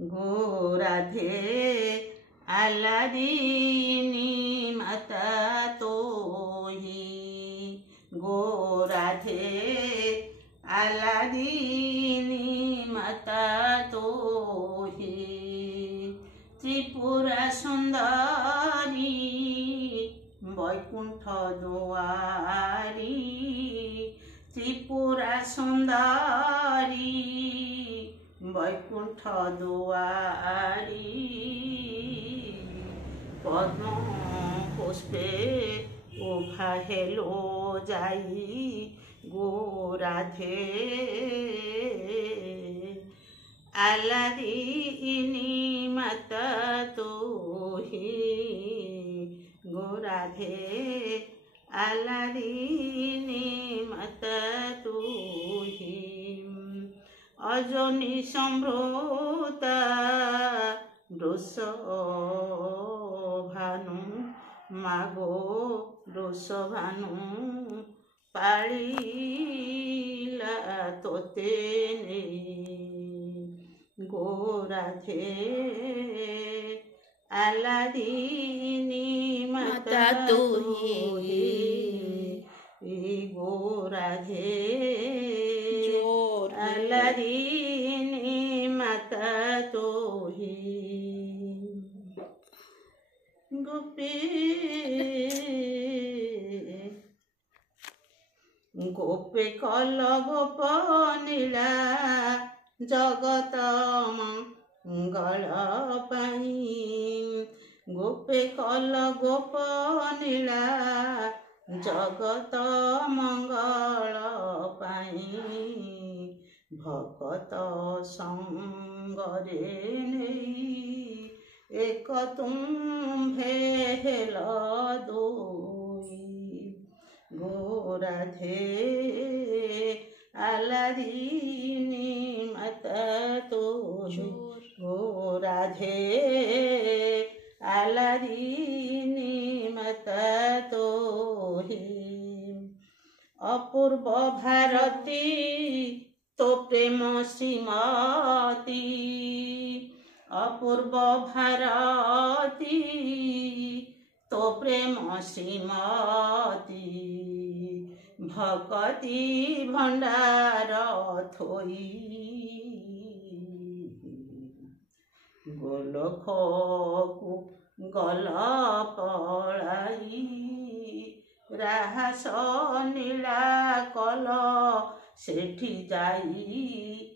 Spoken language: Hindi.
गो राधे आलादीनी माता तोही गो राधे आलादीनी माता तोही त्रिपुरा सुंदरी बैकुंठ दुआरी त्रिपुरा सुंदरी बैकुंठ दुआरी पद्म पुष्पे उभा हेलो जाई गो राधे आलादीनी माता तोही गो राधे आलादीनी माता तोही अजनी सम्भ्रता दोष भानु मागो दोष भानु पाळिला तोते गो राधे आलादीनी माता तोही गो राधे आलादीनी माता तोही गोपी गोपे कल गोप नीला जगत मंगल पाई गोपे कल गोप नीला जगत मंगल पाई भगत संगरे एक तुम्भे हेल दोई गो राधे आलादीनी माता तोही गो राधे आलादीनी माता तोही अपूर्व भारती तो प्रेम श्रीमती अपूर्व भारती तो प्रेम श्रीमती भक्ति भंडार थोई गोलख गल पलाई राहास नीला कल सेठी जाई